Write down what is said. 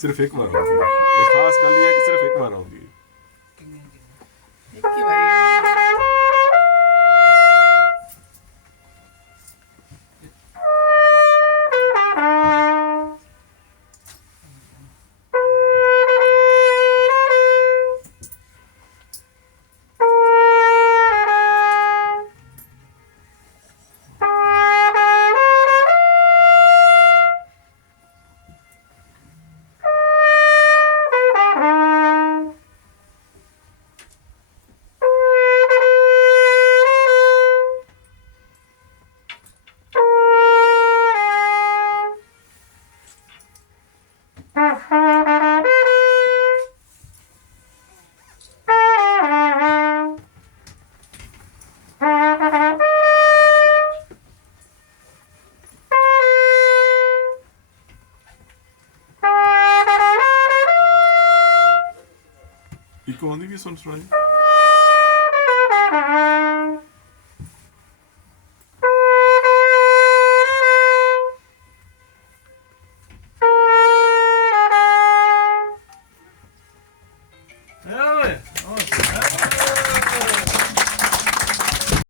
ਸਿਰਫ ਇੱਕ ਵਾਰ ਆਉਂਦੀ ਹੈ ਤੇ ਖਾਸ ਗੱਲ ਇਹ ਹੈ ਕਿ ਸਿਰਫ ਇੱਕ ਵਾਰ ਆਉਂਦੀ ਹੈ। ਇੱਕ ਹੀ ਵਾਰੀ ਆਉਂਦੀ ਹੈ। ਇੱਕ ਆਉਂਦੀ ਵੀ ਸੁਣ ਸੁਣਾਈ।